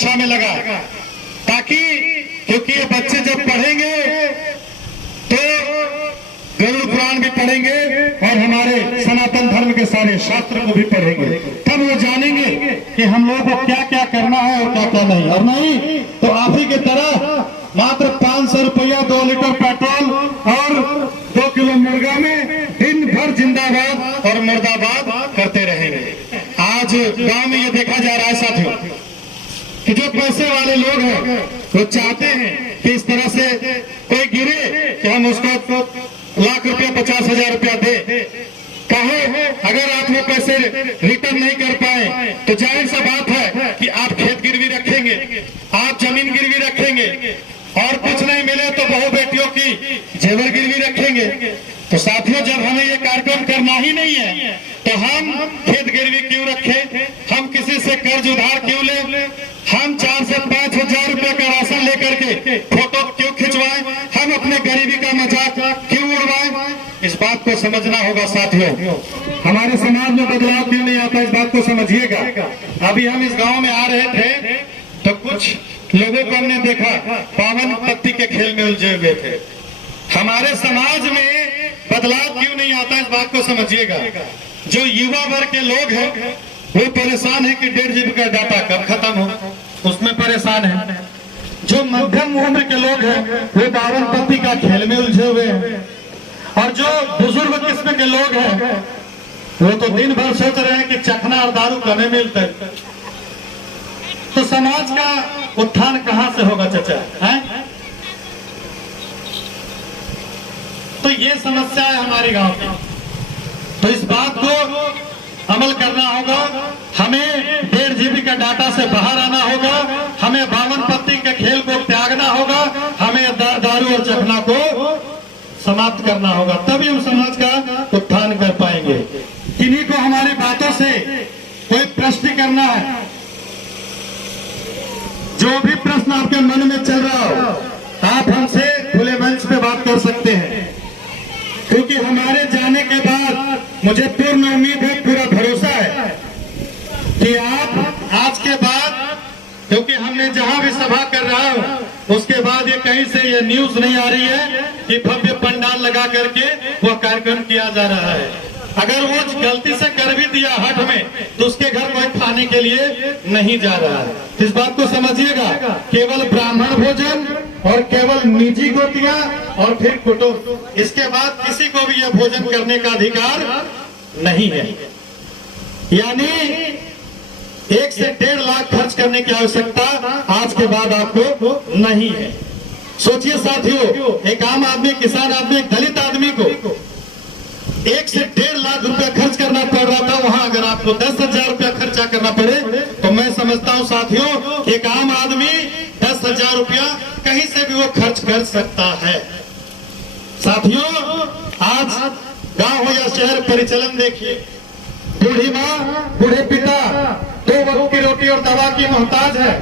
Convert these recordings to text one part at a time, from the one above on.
शिक्षा में लगा, ताकि क्योंकि ये बच्चे जब पढ़ेंगे तो गरुड़ पुराण भी पढ़ेंगे और हमारे सनातन धर्म के सारे शास्त्र को भी पढ़ेंगे, तब वो जानेंगे कि हम लोगों को क्या क्या करना है और क्या क्या नहीं। और नहीं तो आप ही की तरह मात्र 500 रुपया 2 लीटर पेट्रोल और 2 किलो मुर्गा में दिन भर जिंदाबाद और मुर्दाबाद करते रहेंगे। आज गांव में ये देखा जा रहा है साथियों कि जो पैसे वाले लोग हैं वो चाहते हैं कि इस तरह से कोई गिरे कि हम उसको लाख रुपया 50,000 रुपया दे। कहे अगर आप वो पैसे रिटर्न नहीं कर पाए तो जाहिर सा बात है कि आप खेत गिरवी रखेंगे, आप जमीन गिरवी रखेंगे, और कुछ नहीं मिले तो बहु बेटियों की जेवर गिरवी रखेंगे। तो साथियों, जब हमें ये कार्यक्रम करना ही नहीं है तो हम खेत गिरवी क्यों रखें, हम किसी से कर्ज उधार क्यों लें, हम 4 से 5 हजार रुपए का राशन लेकर के फोटो क्यों खिंचवाएं, हम अपने गरीबी का मजाक क्यों उड़वाएं। इस बात को समझना होगा साथियों। हमारे समाज में बदलाव क्यों नहीं आता, इस बात को समझिएगा। अभी हम इस गांव में आ रहे थे तो कुछ लोगों को हमने देखा पावन पत्ती के खेल में उलझे हुए थे। हमारे समाज में बदलाव क्यों नहीं आता, इस बात को समझिएगा। जो युवा वर्ग के लोग हैं वो परेशान है कि 1.5 GB का डाटा कब खत्म हो, उसमें परेशान है। जो मध्यम उम्र के लोग हैं वो पावन पत्ती का खेल में उलझे हुए हैं, और जो बुजुर्ग किस्म के लोग हैं वो तो दिन भर सोच रहे हैं कि चखना और दारू कमे मिलते। तो समाज का उत्थान कहां से होगा चाचा है? तो ये समस्या है हमारे गांव की। तो इस बात को अमल करना होगा, हमें 1.5 GB का डाटा से बाहर आना होगा, हमें बावन पत्ती के खेल को त्यागना होगा, हमें दारू और चखना को समाप्त करना होगा, तभी हम समाज का उत्थान कर पाएंगे। किन्हीं को हमारी बातों से कोई प्रश्न करना है, जो भी प्रश्न आपके मन में चल रहा हो आप हमसे खुले मंच पे बात कर सकते हैं, क्योंकि हमारे जाने के बाद मुझे पूर्ण उम्मीद है, पूरा भरोसा है कि आप आज के बाद, क्योंकि हमने जहां भी सभा कर रहा हूं उसके बाद ये कहीं से ये न्यूज नहीं आ रही है कि भव्य पंडाल लगा करके वो कार्यक्रम किया जा रहा है। अगर वो गलती से कर भी दिया हट में तो उसके घर कोई खाने के लिए नहीं जा रहा है। इस बात को समझिएगा, केवल ब्राह्मण भोजन और केवल निजी गोतियां और फिर कुटुंब, इसके बाद किसी को भी यह भोजन करने का अधिकार नहीं है। यानी 1 से 1.5 लाख खर्च करने की आवश्यकता आज के बाद आपको नहीं है। सोचिए साथियों, एक आम आदमी, किसान आदमी, एक दलित आदमी को 1 से 1.5 लाख रुपया खर्च करना पड़ रहा था, वहां अगर आपको 10,000 रुपया खर्चा करना पड़े तो मैं समझता हूं साथियों कि एक आम आदमी 10,000 रुपया कहीं से भी वो खर्च कर सकता है। साथियों, आज गांव हो या शहर परिचलन देखिए, बूढ़ी माँ बूढ़े पिता 2 वक्त की रोटी और दवा की मोहताज है,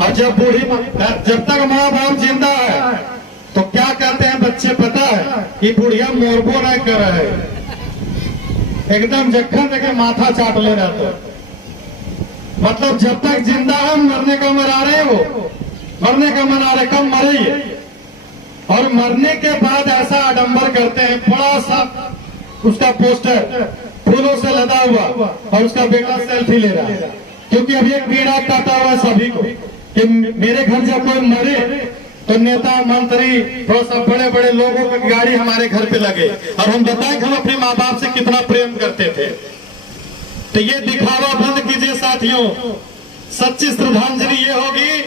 और जब तक माँ बाप जिंदा है तो क्या कहते हैं बच्चे पता है कि बुढ़िया मोरबो नहीं कर रहे, एकदम जखन देखे माथा चाट ले रहा। तो मतलब जब तक जिंदा है मरने का मरा रहे, वो मरने का मना रहे, कब मरे ही, और मरने के बाद ऐसा आडंबर करते हैं, बड़ा सा उसका पोस्टर फूलों से लदा हुआ और उसका बेटा सेल्फी ले रहा है, क्योंकि अभी एक पीड़ा कहता हुआ सभी को कि मेरे घर जब कोई मरे तो नेता मंत्री और सब बड़े बड़े लोगों की गाड़ी हमारे घर पे लगे और हम बताएं कि हम अपने माँ बाप से कितना प्रेम करते थे। तो ये दिखावा बंद कीजिए साथियों। सच्ची श्रद्धांजलि ये होगी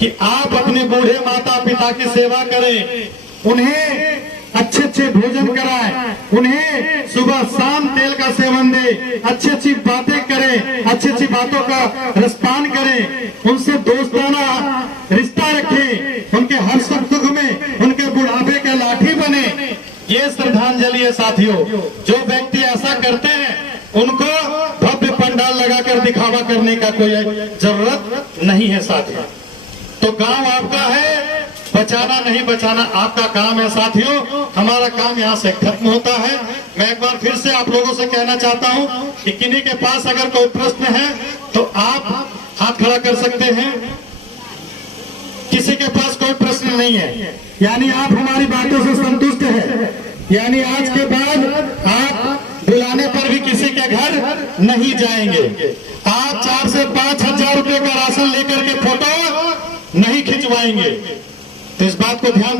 कि आप अपने बूढ़े माता पिता की सेवा करें, उन्हें अच्छे अच्छे भोजन कराएं, उन्हें सुबह शाम तेल का सेवन दें, अच्छी अच्छी बातें करें, अच्छी अच्छी बातों का रसपान करें, उनसे दोस्ताना रिश्ता रखें, उनके हर सुख दुख में उनके बुढ़ापे के लाठी बने। ये श्रद्धांजलि है साथियों। जो व्यक्ति ऐसा करते हैं उनको भव्य पंडाल लगाकर दिखावा करने का कोई जरूरत नहीं है साथियों। तो गांव आपका है, बचाना नहीं बचाना आपका काम है साथियों। हमारा काम यहाँ से खत्म होता है। मैं एक बार फिर से आप लोगों से कहना चाहता हूँ कि किन्हीं के पास अगर कोई प्रश्न है तो आप हाथ खड़ा कर सकते हैं। किसी के पास कोई प्रश्न नहीं है, यानी आप हमारी बातों से संतुष्ट हैं, यानी आज के बाद आप बुलाने पर भी किसी के घर नहीं जाएंगे। आप 4 से 5 हजार रुपए का राशन लेकर के फोटो नहीं खिंचवाएंगे। तो इस बात को ध्यान